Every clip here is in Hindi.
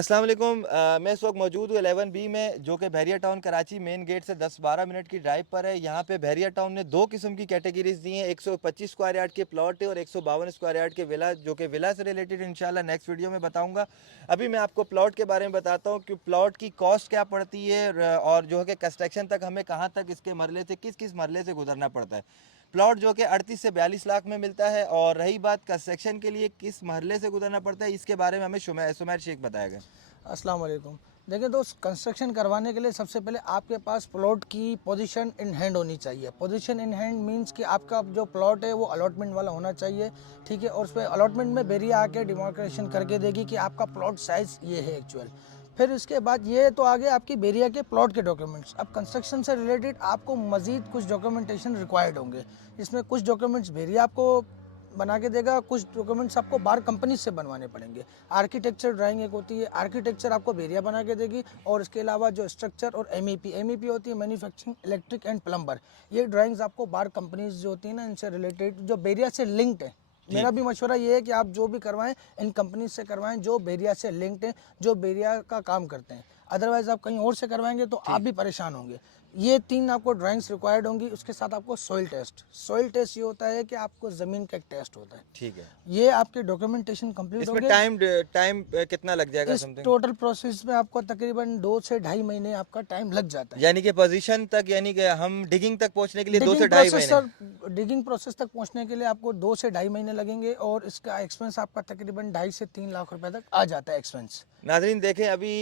अस्सलाम वालेकुम। मैं इस वक्त मौजूद हूँ 11B में, जो कि बहरिया टाउन कराची मेन गेट से 10-12 मिनट की ड्राइव पर है। यहाँ पे बहरिया टाउन ने दो किस्म की कैटेगरीज दी हैं, 125 स्क्वायर यार्ड के प्लॉट है और 152 स्क्वायर यार्ड के विला, जो कि विला से रिलेटेड इंशाल्लाह नेक्स्ट वीडियो में बताऊँगा। अभी मैं आपको प्लॉट के बारे में बताता हूँ कि प्लॉट की कॉस्ट क्या पड़ती है और जो है कि कंस्ट्रक्शन तक हमें कहाँ तक इसके मरले से किस किस मरले से गुजरना पड़ता है। प्लॉट जो कि 38 से 42 लाख में मिलता है। और रही बात कंस्ट्रक्शन के लिए किस मरले से गुजरना पड़ता है, इसके बारे में हमें सुमैर शेख बताएगा। अस्सलाम वालेकुम। देखिए दोस्त, कंस्ट्रक्शन करवाने के लिए सबसे पहले आपके पास प्लॉट की पोजीशन इन हैंड होनी चाहिए। पोजीशन इन हैंड मींस कि आपका जो प्लॉट है वो अलॉटमेंट वाला होना चाहिए, ठीक है। और उस पर अलॉटमेंट में बेरिया आके डिमार्केशन करके देगी कि आपका प्लॉट साइज़ ये है एक्चुअल। फिर उसके बाद ये तो आगे आपकी बेरिया के प्लॉट के डॉक्यूमेंट्स। अब कंस्ट्रक्शन से रिलेटेड आपको मज़ीद कुछ डॉक्यूमेंटेशन रिक्वायर्ड होंगे। इसमें कुछ डॉक्यूमेंट्स बेरिया आपको बना के देगा, कुछ डॉक्यूमेंट्स आपको बाहर कंपनी से बनवाने पड़ेंगे। आर्किटेक्चर ड्राइंग एक होती है, आर्किटेक्चर आपको बेरिया बना के देगी। और इसके अलावा जो स्ट्रक्चर और एमईपी होती है, मैन्युफैक्चरिंग इलेक्ट्रिक एंड प्लम्बर, ये ड्राइंग्स आपको बाहर कंपनीज जो होती है ना, इनसे रिलेटेड जो बेरिया से लिंक्ड है। मेरा भी मशवरा ये है कि आप जो भी करवाएं इन कंपनी से करवाएं जो बेरिया से लिंक्ड है, जो बेरिया का काम करते हैं। अदरवाइज आप कहीं और से करवाएंगे तो आप भी परेशान होंगे। ये 3 आपको ड्राइंग्स रिक्वायर्ड होंगी। उसके साथ आपको सॉइल टेस्ट। सॉइल टेस्ट ये होता है कि आपको ज़मीन का एक टेस्ट होता है। ठीक है। ये आपके डॉक्यूमेंटेशन कंप्लीट इसमें होंगे। टाइम कितना लग जाएगा इस समथिंग? टोटल प्रोसेस में आपको तकरीबन 2 से 2.5 महीने आपका टाइम लग जाता है। यानी कि पोजीशन तक, यानी कि हम डिगिंग तक पहुंचने के लिए 2 से 2.5 महीने। डिगिंग प्रोसेस तक पहुंचने के लिए आपको 2 से 2.5 महीने लगेंगे। और इसका एक्सपेंस आपका तकरीबन 2.5 से 3 लाख रुपए तक आ जाता है एक्सपेंस। नाजरीन देखें, अभी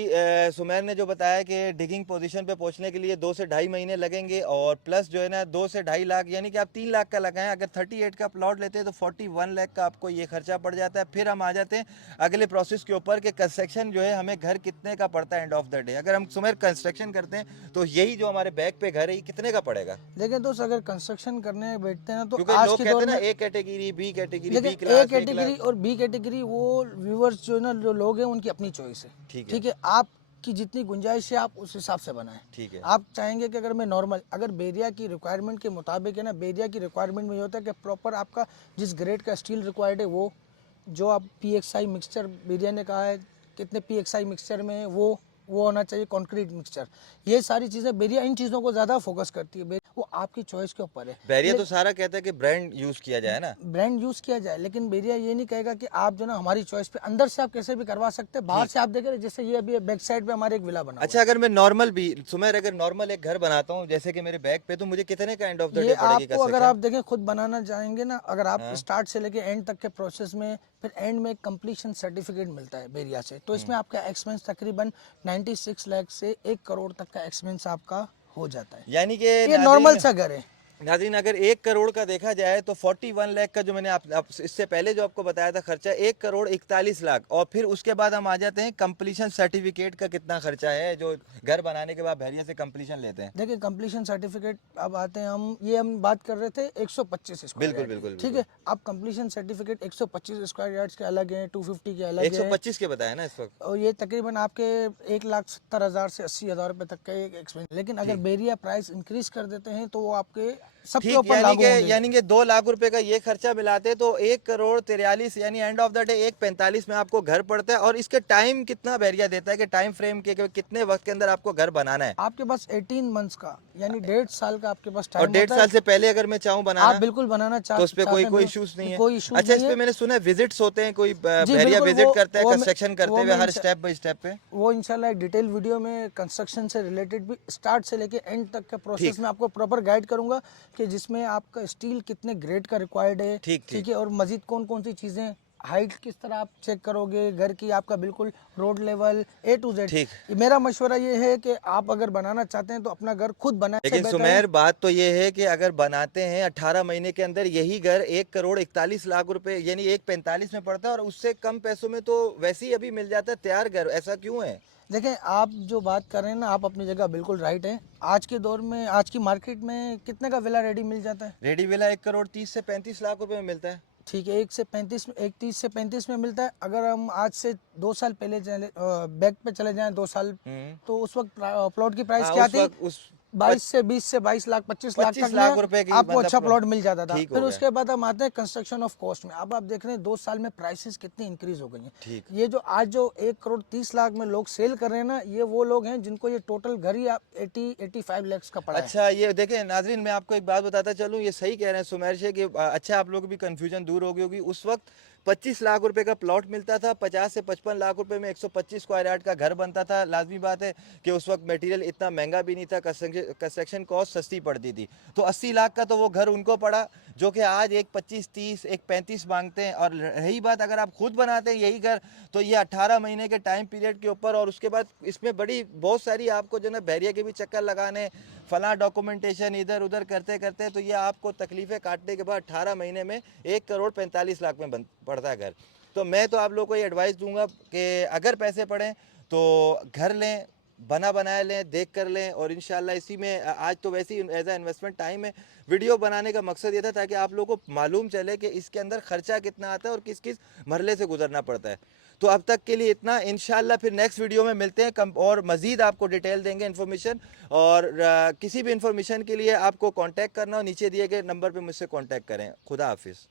सुमैर ने जो बताया कि डिगिंग पोजीशन पे पहुंचने के लिए 2 से 2.5 महीने लगेंगे और प्लस जो है ना 2 से 2.5 लाख, यानी कि आप 3 लाख का लगाएं। अगर 38 का प्लॉट लेते हैं तो 41 लाख का आपको ये खर्चा पड़ जाता है। फिर हम आ जाते हैं अगले प्रोसेस के ऊपर कि कंस्ट्रक्शन जो है हमें घर कितने का पड़ता है एंड ऑफ द डे। अगर हम सुमैर कंस्ट्रक्शन करते हैं तो यही जो हमारे बैक पे घर है ये कितने का पड़ेगा? लेकिन दोस्त, अगर कंस्ट्रक्शन करने बैठते हैं ना तो क्योंकि आज लोग के कहते दौर हैं ना में, ए कैटेगरी, बी कैटेगरी, लेकिन B A class, A category class. और बी कैटेगरी वो व्यूवर्स जो है ना, जो लोग हैं उनकी अपनी चॉइस है, ठीक है। ठीक है। आपकी जितनी गुंजाइश है आप उस हिसाब से बनाएं। ठीक है। आप चाहेंगे कि अगर मैं नॉर्मल, अगर बेरिया की रिक्वायरमेंट के मुताबिक है ना, बेरिया की रिक्वायरमेंट में ये होता है कि प्रॉपर आपका जिस ग्रेड का स्टील रिक्वायर्ड है वो, जो आप PXI मिक्सचर बेरिया ने कहा है कितने PXI मिक्सचर में है, वो होना चाहिए कंक्रीट मिक्सचर। ये सारी चीज़ें बेरिया इन चीज़ों को ज़्यादा फोकस करती है। वो आपकी चॉइस के ऊपर है। बैरिया तो सारा कहता है कि ब्रांड यूज किया जाए ना। ब्रांड यूज किया जाए, लेकिन बेरिया ये नहीं कहेगा कि आप जो ना हमारी चॉइस पे अंदर से आप कैसे भी करवा सकते हैं। बाहर से आप देख रहे हैं, जैसे ये अभी बैक साइड पे हमारे एक विला बना हुआ अच्छा, अगर मैं नॉर्मल भी सुमेर, अगर नॉर्मल एक घर बनाता हूँ जैसे कि मेरे बैग पे, तो मुझे कितने का एंड ऑफ द है। ये डे पड़ेगी आपको अगर कंस्ट्रक्शन? आप देखें खुद बनाना चाहेंगे ना, अगर आप हाँ। स्टार्ट से लेके एंड तक के प्रोसेस में, फिर एंड में कंप्लीशन सर्टिफिकेट मिलता है बेरिया से, तो इसमें आपका एक्सपेंस तकरीबन 96 लाख से 1 करोड़ तक का एक्सपेंस आपका हो जाता है। यानी कि ये नॉर्मल सा घर है। नाज़रीन अगर 1 करोड़ का देखा जाए तो 41 लाख का जो मैंने आप इससे पहले जो आपको बताया था खर्चा, 1 करोड़ 41 लाख। और फिर उसके बाद हम आ जाते हैं कंप्लीशन सर्टिफिकेट का कितना खर्चा है जो घर बनाने के बाद बहरिया से कंप्लीशन लेते हैं। देखिए, कंप्लीशन सर्टिफिकेट अब आते हैं हम बात कर रहे थे 125 स्क्वायर बिल्कुल यार्ड की, बिल्कुल ठीक बिल्कुल। है। अब कंप्लीशन सर्टिफिकेट 125 स्क्वायर यार्ड्स के अलग हैं, 250 के अलग हैं। 125 के बताया ना इस वक्त। और ये तकरीबन आपके 1,70,000 से 80,000 रुपए तक का एक एक्सपेंस। लेकिन अगर ठीक बेरिया प्राइस इंक्रीज कर देते हैं तो वो आपके सबके ठीक। ऊपर लागू होंगे। यानी कि 2 लाख रुपए का ये खर्चा मिलाते तो 1 करोड़ 43, यानी एंड ऑफ द डे 1,45 में आपको घर पड़ता है। और इसके टाइम कितना बैरिया देता है कि टाइम फ्रेम के कितने वक्त के अंदर आपको घर बनाना है? आपके पास 18 मंथ्स का यानी 1.5 साल का आपके पास और टाइम डेढ़ होता साल है। से पहले अगर मैं चाहूँ आप बनाना बिल्कुल बनाना तो उस पे चाहते कोई हैं, इश्यूज नहीं है? कोई इशूज अच्छा, नहीं इस पे है। मैंने सुना है विजिट्स होते हैं, कोई जी बहरिया बिल्कुल। विजिट करता है कंस्ट्रक्शन करते हुए मैं हर स्टेप बाय स्टेप पे? वो इंशाल्लाह एक डिटेल वीडियो में कंस्ट्रक्शन से रिलेटेड भी स्टार्ट से लेके एंड तक के प्रोसेस ठीक में आपको प्रॉपर गाइड करूंगा कि जिसमें आपका स्टील कितने ग्रेड का रिक्वायर्ड है, ठीक ठीक। ठीक है। और मजीद कौन कौन सी चीज़ें, हाइट किस तरह आप चेक करोगे घर की, आपका बिल्कुल road level A to Z। ठीक। मेरा मशवरा ये है कि आप अगर बनाना चाहते हैं तो अपना घर खुद बनाए से लेकिन बेहतर है। सुमेर, बात तो ये है कि अगर बनाते हैं 18 महीने के अंदर यही घर 1 करोड़ 41 लाख रुपए यानी 1,45 में पड़ता है, और उससे कम पैसों में तो वैसे ही अभी मिल जाता है तैयार घर। ऐसा क्यों है? देखें, आप जो बात कर रहे हैं ना, आप अपनी जगह बिल्कुल राइट है। आज के दौर में, आज की मार्केट में कितने का विला रेडी मिल जाता है? रेडी विला 1 करोड़ 30 से 35 लाख रुपए में मिलता है। ठीक है, 30 से 35 में मिलता है। अगर हम आज से 2 साल पहले चले बैक पे चले जाएं, 2 साल, हम्म। तो उस वक्त प्लॉट की प्राइस हाँ, क्या उस थी? वक्त उस 22 से 20 से 22 लाख 25 लाख 25 तक लाख में रुपए की आपको मतलब अच्छा प्लॉट मिल जाता था। ठीक हो फिर गया। उसके बाद हम आते हैं कंस्ट्रक्शन ऑफ कॉस्ट में। अब आप देख रहे हैं 2 साल में प्राइसेस कितनी इंक्रीज हो गई हैं। ठीक। ये जो आज जो 1 करोड़ 30 लाख में लोग सेल कर रहे हैं ना, ये वो लोग हैं जिनको ये टोटल घर ही 80-85 लाख का पड़ा है। अच्छा ये देखें नाजरीन, मैं आपको एक बात बताता चलूँ, ये सही कह रहे हैं सुमेर शेख कि अच्छा आप लोगों की भी कन्फ्यूजन दूर हो गई होगी। उस वक्त 25 लाख रुपए का प्लॉट मिलता था, 50 से 55 लाख रुपए में 125 स्क्वायर यार्ड का घर बनता था। लाजमी बात है कि उस वक्त मटेरियल इतना महंगा भी नहीं था, कंस्ट्रक्शन कॉस्ट सस्ती पड़ती थी। तो 80 लाख का तो वो घर उनको पड़ा जो कि आज एक 25-30 एक 35 मांगते हैं। और रही बात अगर आप खुद बनाते हैं यही घर, तो ये 18 महीने के टाइम पीरियड के ऊपर, और उसके बाद इसमें बड़ी बहुत सारी आपको जो ना बैरियर के भी चक्कर लगाने, फला डॉक्यूमेंटेशन इधर उधर करते करते, तो ये आपको तकलीफें काटने के बाद 18 महीने में 1 करोड़ 45 लाख में पड़ता है घर। तो मैं तो आप लोगों को ये एडवाइस दूंगा कि अगर पैसे पड़ें तो घर लें, बना बनाया लें, देख कर लें। और इंशाल्लाह इसी में आज तो वैसे ही एज ए इन्वेस्टमेंट टाइम है। वीडियो बनाने का मकसद ये था ताकि आप लोगों को मालूम चले कि इसके अंदर खर्चा कितना आता है और किस किस मरहले से गुजरना पड़ता है। तो अब तक के लिए इतना, इंशाल्लाह फिर नेक्स्ट वीडियो में मिलते हैं कम और मज़ीद आपको डिटेल देंगे इन्फॉर्मेशन। और किसी भी इन्फॉर्मेशन के लिए आपको कांटेक्ट करना हो नीचे दिए गए नंबर पे मुझसे कांटेक्ट करें। खुदा हाफिज़।